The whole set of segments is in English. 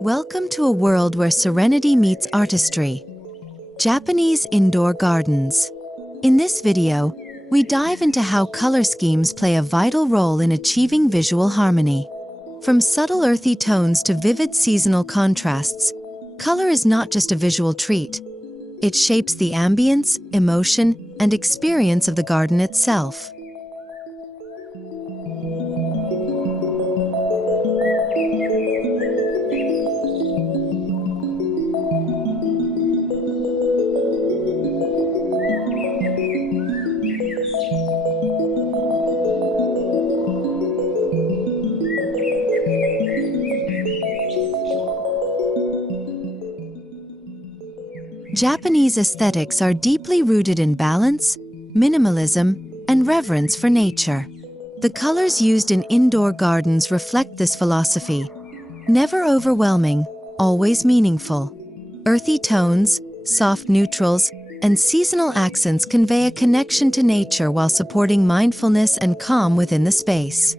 Welcome to a world where serenity meets artistry. Japanese indoor gardens. In this video, we dive into how color schemes play a vital role in achieving visual harmony. From subtle earthy tones to vivid seasonal contrasts, color is not just a visual treat. It shapes the ambience, emotion, and experience of the garden itself. Japanese aesthetics are deeply rooted in balance, minimalism, and reverence for nature. The colors used in indoor gardens reflect this philosophy. Never overwhelming, always meaningful. Earthy tones, soft neutrals, and seasonal accents convey a connection to nature while supporting mindfulness and calm within the space.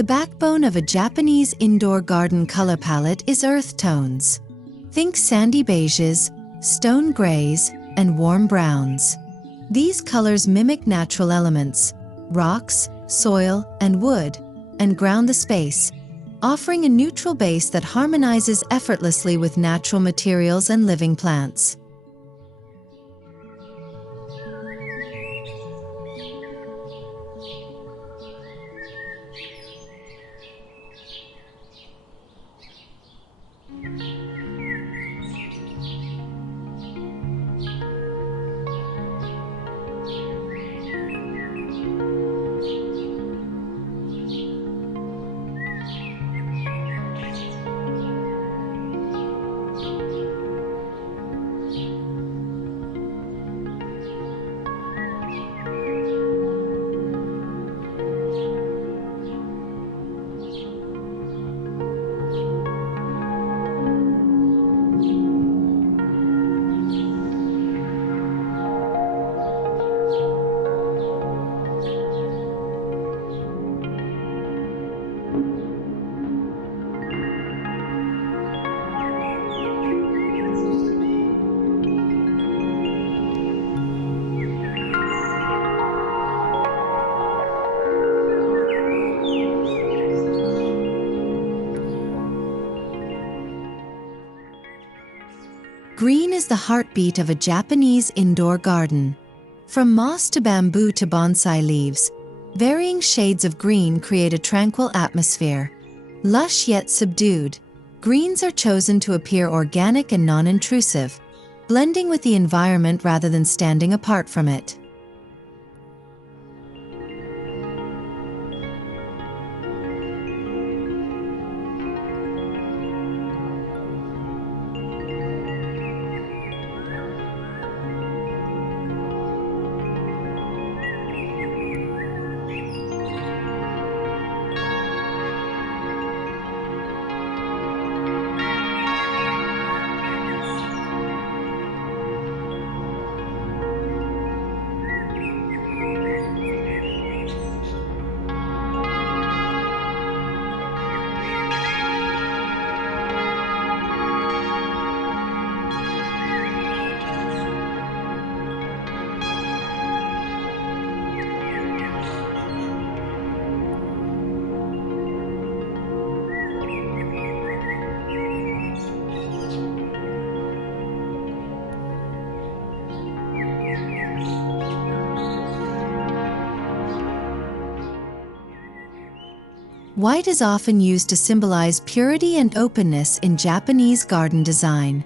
The backbone of a Japanese indoor garden color palette is earth tones. Think sandy beiges, stone grays, and warm browns. These colors mimic natural elements, rocks, soil, and wood, and ground the space, offering a neutral base that harmonizes effortlessly with natural materials and living plants. Green is the heartbeat of a Japanese indoor garden. From moss to bamboo to bonsai leaves, varying shades of green create a tranquil atmosphere. Lush yet subdued, greens are chosen to appear organic and non-intrusive, blending with the environment rather than standing apart from it. White is often used to symbolize purity and openness in Japanese garden design.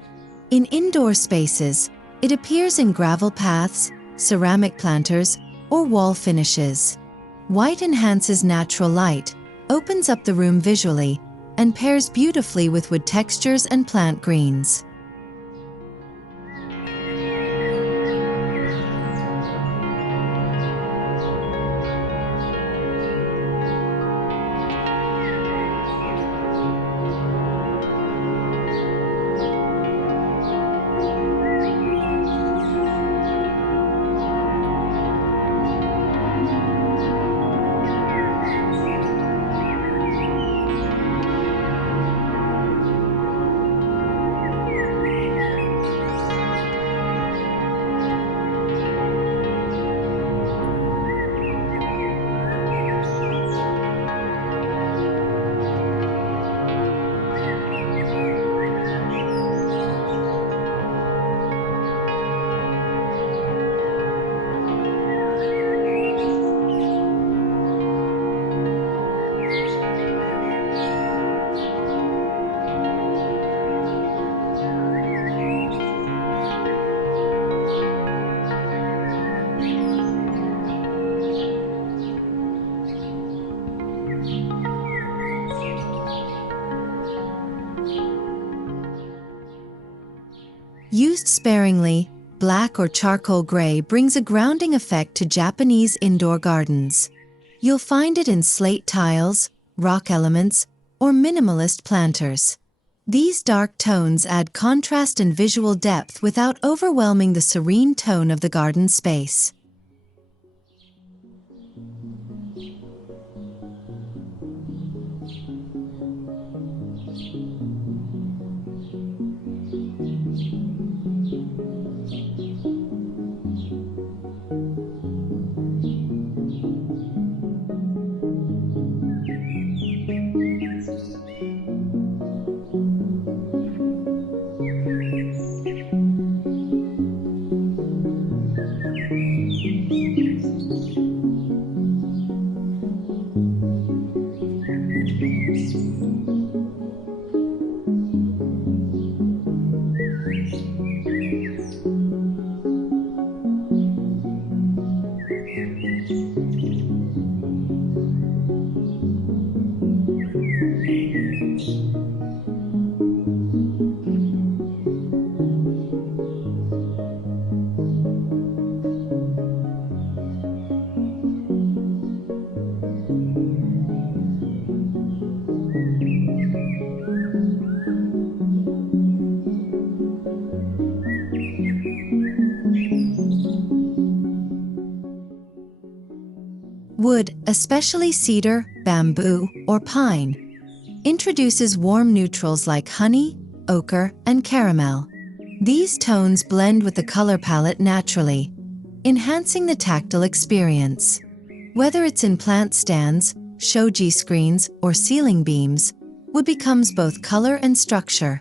In indoor spaces, it appears in gravel paths, ceramic planters, or wall finishes. White enhances natural light, opens up the room visually, and pairs beautifully with wood textures and plant greens. Used sparingly, black or charcoal gray brings a grounding effect to Japanese indoor gardens. You'll find it in slate tiles, rock elements, or minimalist planters. These dark tones add contrast and visual depth without overwhelming the serene tone of the garden space. Wood, especially cedar, bamboo, or pine, introduces warm neutrals like honey, ochre, and caramel. These tones blend with the color palette naturally, enhancing the tactile experience. Whether it's in plant stands, shoji screens, or ceiling beams, wood becomes both color and structure.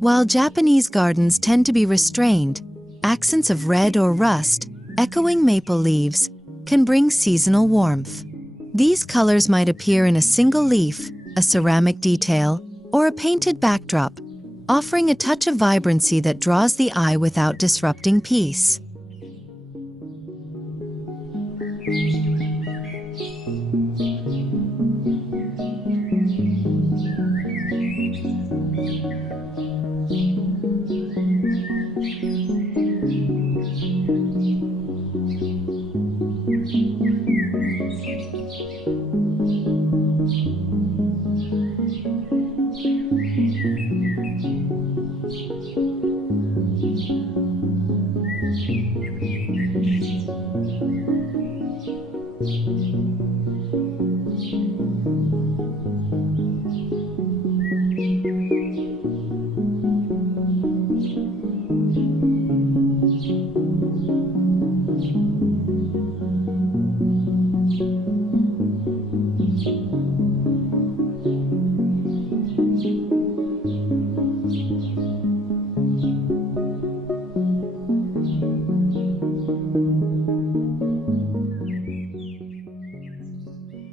While Japanese gardens tend to be restrained, accents of red or rust, echoing maple leaves, can bring seasonal warmth. These colors might appear in a single leaf, a ceramic detail, or a painted backdrop, offering a touch of vibrancy that draws the eye without disrupting peace.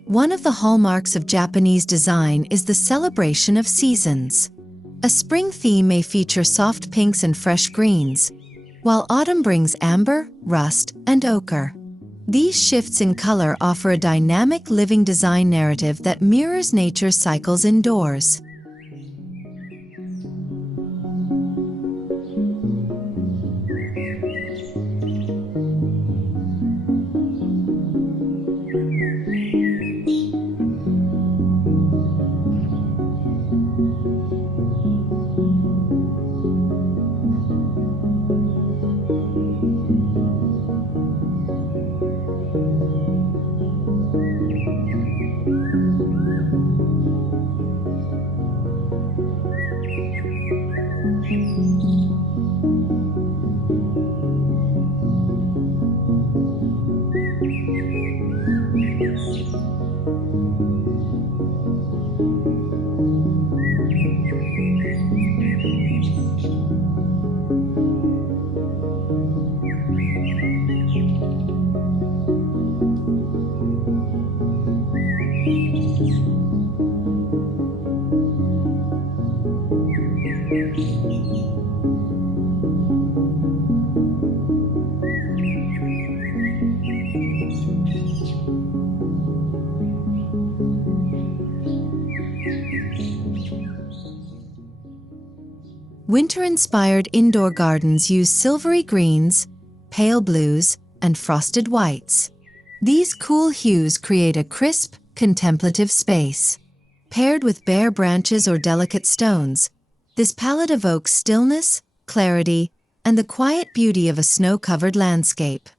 One of the hallmarks of Japanese design is the celebration of seasons. A spring theme may feature soft pinks and fresh greens, while autumn brings amber, rust, and ochre. These shifts in color offer a dynamic living design narrative that mirrors nature's cycles indoors. Winter-inspired indoor gardens use silvery greens, pale blues, and frosted whites. These cool hues create a crisp, contemplative space. Paired with bare branches or delicate stones, this palette evokes stillness, clarity, and the quiet beauty of a snow-covered landscape.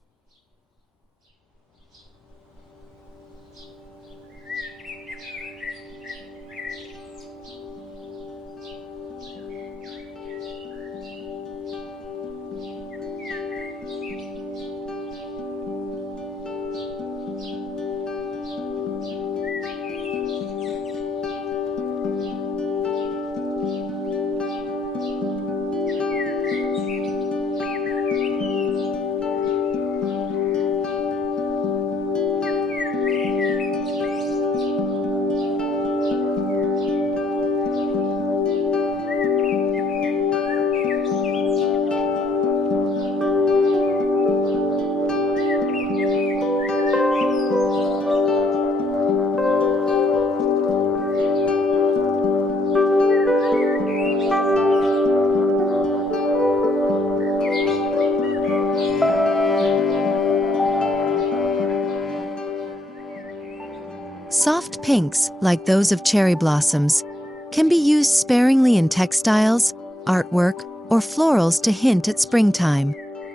Soft pinks, like those of cherry blossoms, can be used sparingly in textiles, artwork, or florals to hint at springtime.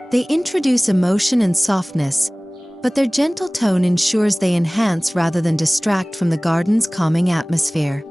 They introduce emotion and softness, but their gentle tone ensures they enhance rather than distract from the garden's calming atmosphere.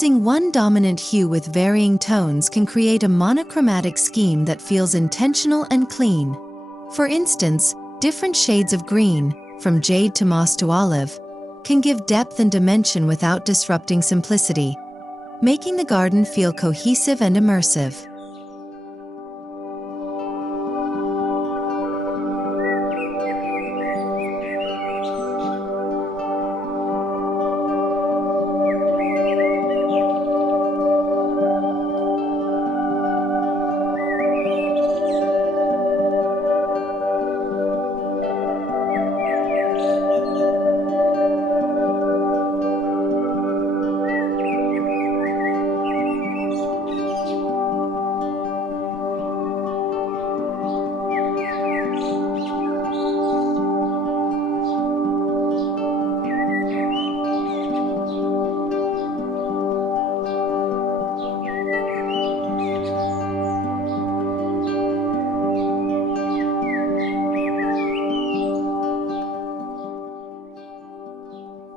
Using one dominant hue with varying tones can create a monochromatic scheme that feels intentional and clean. For instance, different shades of green, from jade to moss to olive, can give depth and dimension without disrupting simplicity, making the garden feel cohesive and immersive.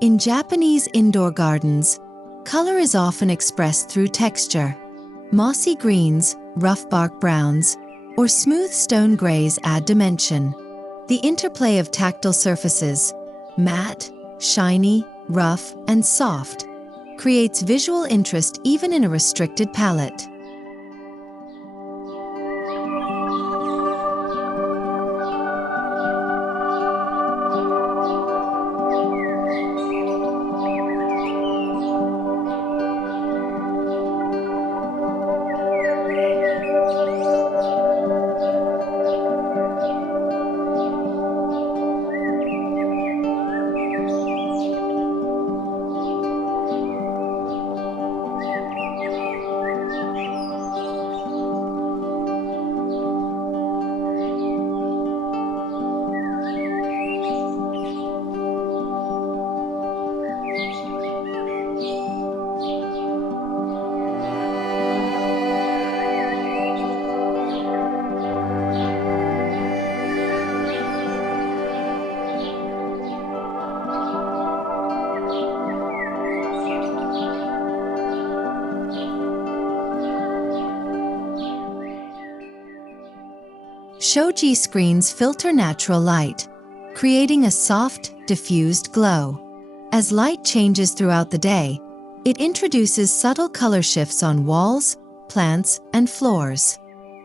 In Japanese indoor gardens, color is often expressed through texture. Mossy greens, rough bark browns, or smooth stone grays add dimension. The interplay of tactile surfaces, matte, shiny, rough, and soft, creates visual interest even in a restricted palette. Shoji screens filter natural light, creating a soft, diffused glow. As light changes throughout the day, it introduces subtle color shifts on walls, plants, and floors.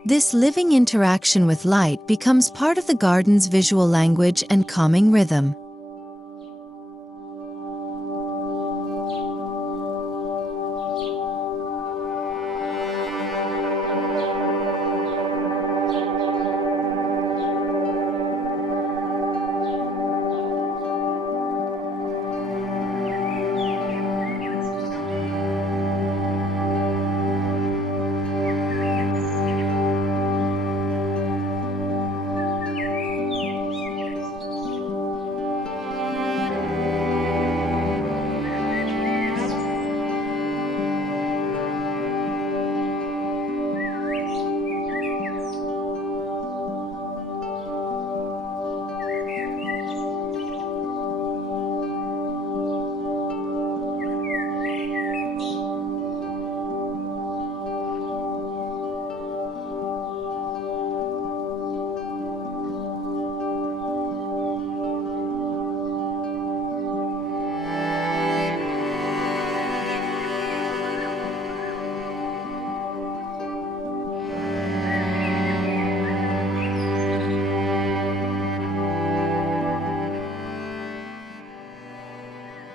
This living interaction with light becomes part of the garden's visual language and calming rhythm.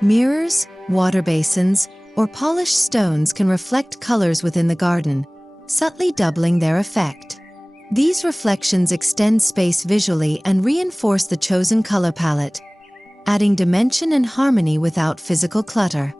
Mirrors, water basins, or polished stones can reflect colors within the garden, subtly doubling their effect. These reflections extend space visually and reinforce the chosen color palette, adding dimension and harmony without physical clutter.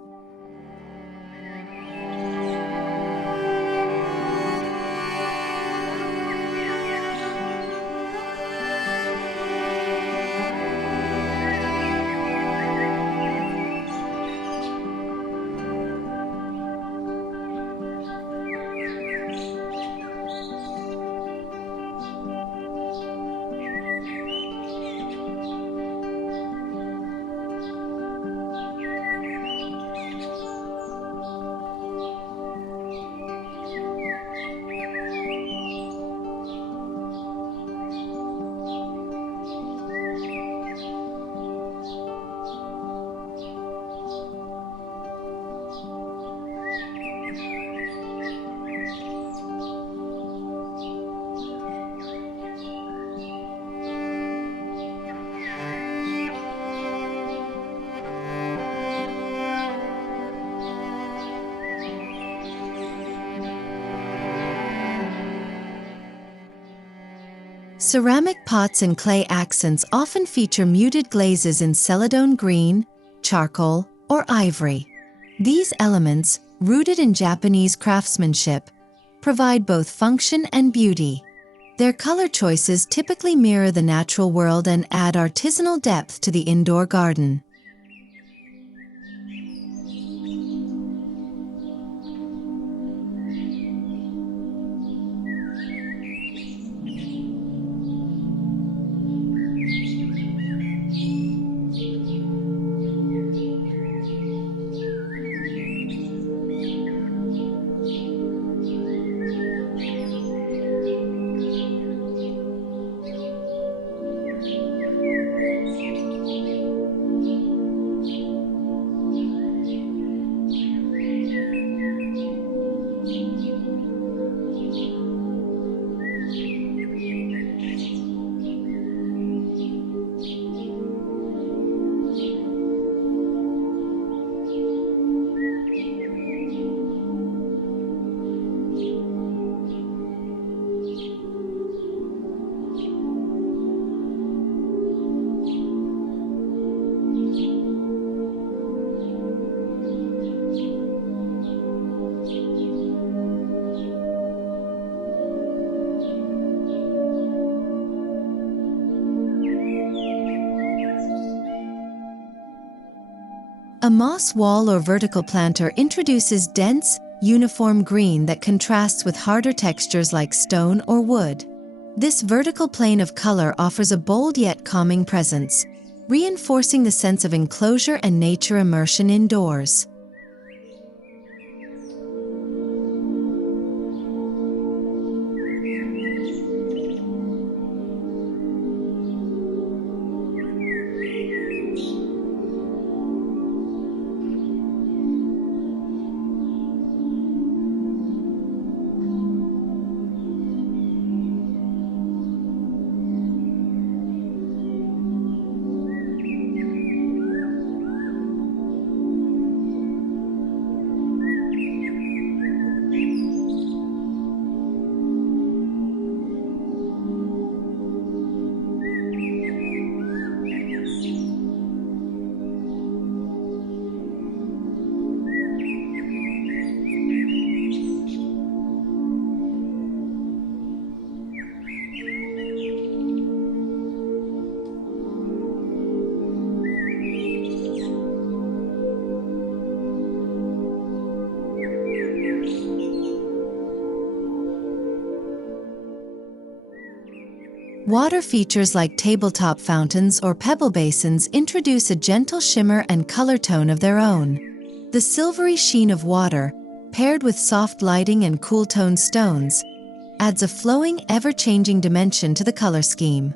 Ceramic pots and clay accents often feature muted glazes in celadone green, charcoal, or ivory. These elements, rooted in Japanese craftsmanship, provide both function and beauty. Their color choices typically mirror the natural world and add artisanal depth to the indoor garden. A moss wall or vertical planter introduces dense, uniform green that contrasts with harder textures like stone or wood. This vertical plane of color offers a bold yet calming presence, reinforcing the sense of enclosure and nature immersion indoors. Water features like tabletop fountains or pebble basins introduce a gentle shimmer and color tone of their own. The silvery sheen of water, paired with soft lighting and cool-toned stones, adds a flowing, ever-changing dimension to the color scheme.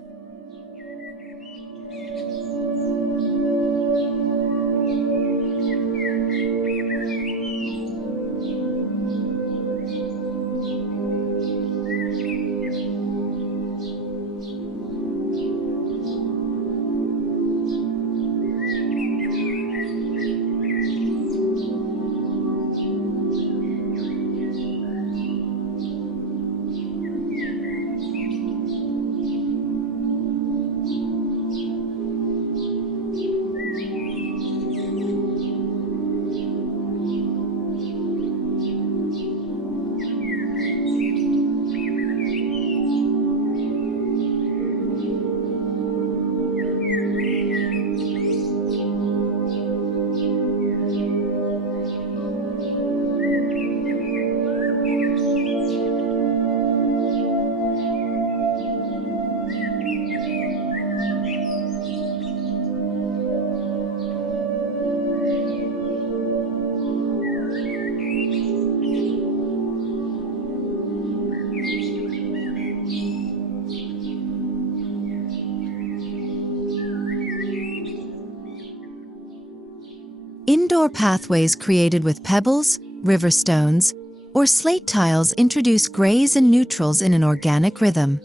Indoor pathways created with pebbles, river stones, or slate tiles introduce grays and neutrals in an organic rhythm.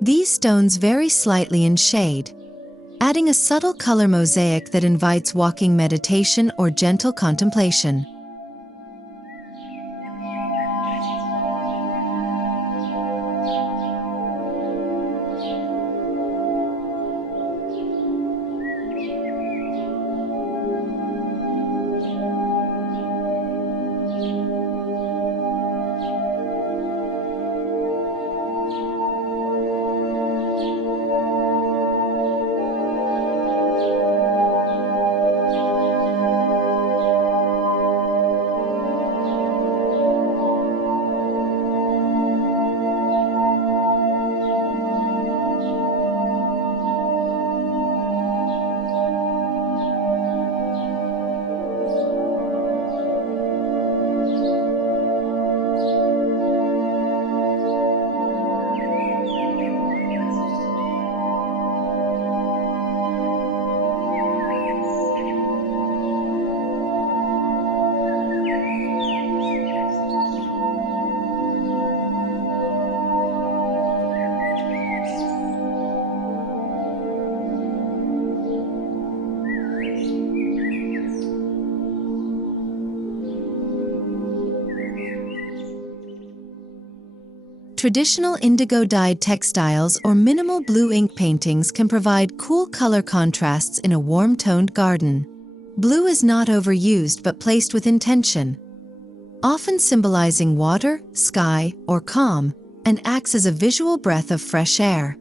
These stones vary slightly in shade, adding a subtle color mosaic that invites walking meditation or gentle contemplation. Traditional indigo-dyed textiles or minimal blue ink paintings can provide cool color contrasts in a warm-toned garden. Blue is not overused but placed with intention, often symbolizing water, sky, or calm, and acts as a visual breath of fresh air.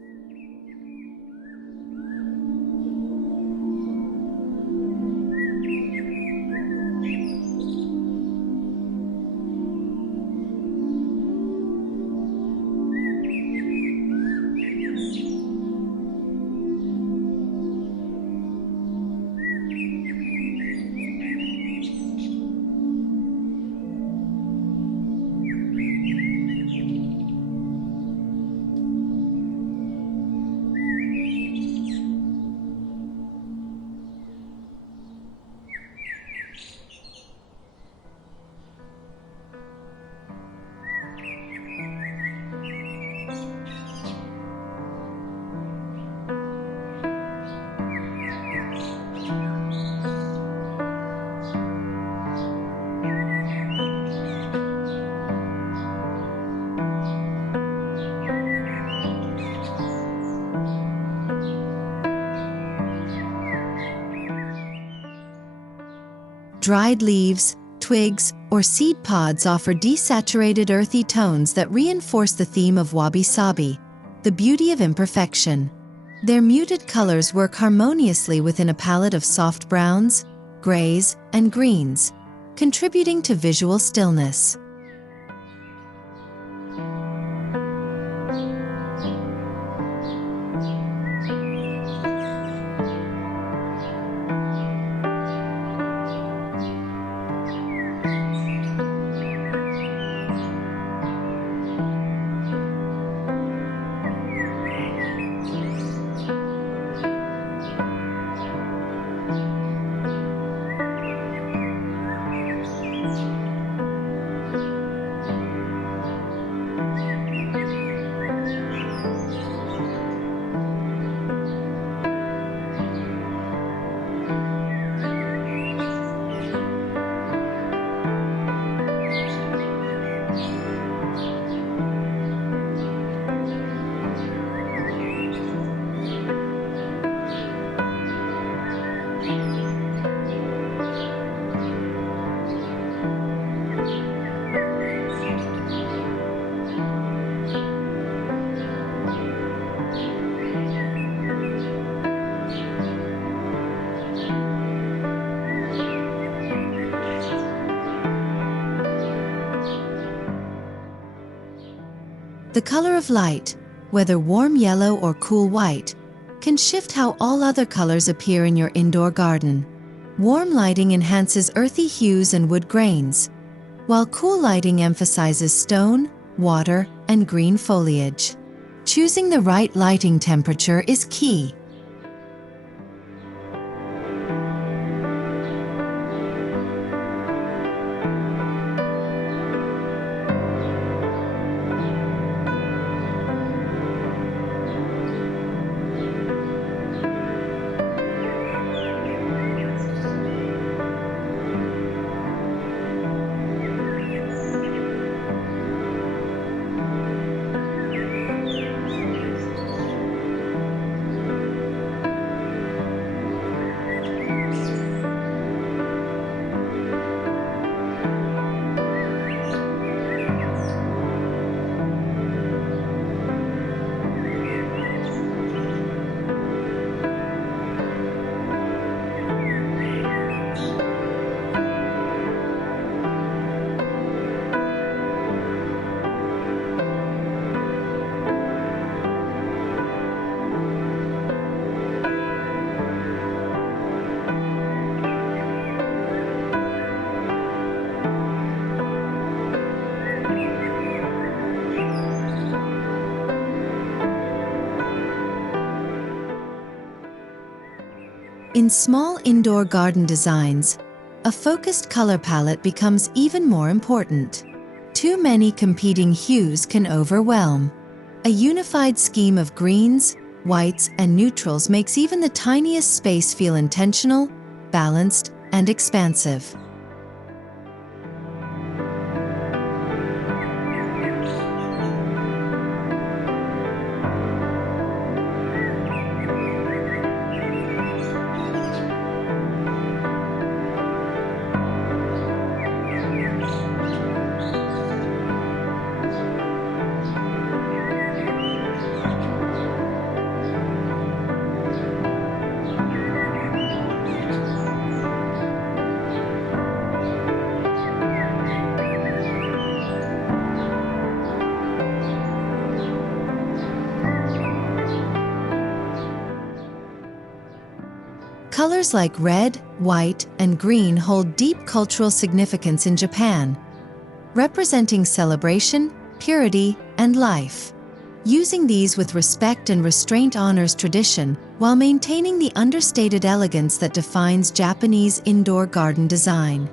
Dried leaves, twigs, or seed pods offer desaturated earthy tones that reinforce the theme of Wabi Sabi, the beauty of imperfection. Their muted colors work harmoniously within a palette of soft browns, grays, and greens, contributing to visual stillness. The color of light, whether warm yellow or cool white, can shift how all other colors appear in your indoor garden. Warm lighting enhances earthy hues and wood grains, while cool lighting emphasizes stone, water, and green foliage. Choosing the right lighting temperature is key. In small indoor garden designs, a focused color palette becomes even more important. Too many competing hues can overwhelm. A unified scheme of greens, whites, and neutrals makes even the tiniest space feel intentional, balanced, and expansive. Colors like red, white, and green hold deep cultural significance in Japan, representing celebration, purity, and life. Using these with respect and restraint honors tradition, while maintaining the understated elegance that defines Japanese indoor garden design.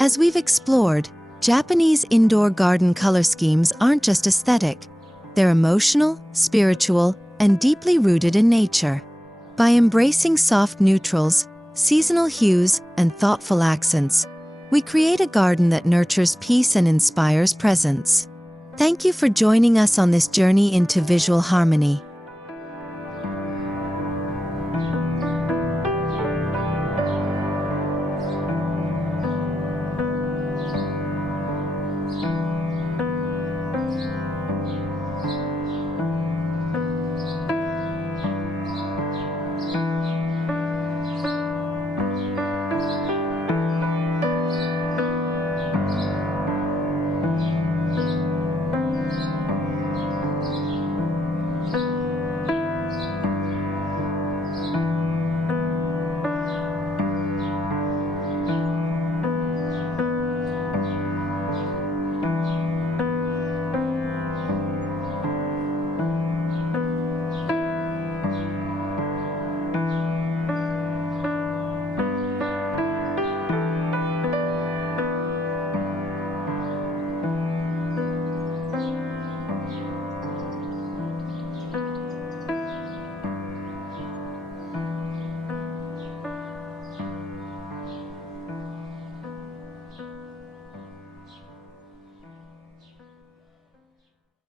As we've explored, Japanese indoor garden color schemes aren't just aesthetic. They're emotional, spiritual, and deeply rooted in nature. By embracing soft neutrals, seasonal hues, and thoughtful accents, we create a garden that nurtures peace and inspires presence. Thank you for joining us on this journey into visual harmony.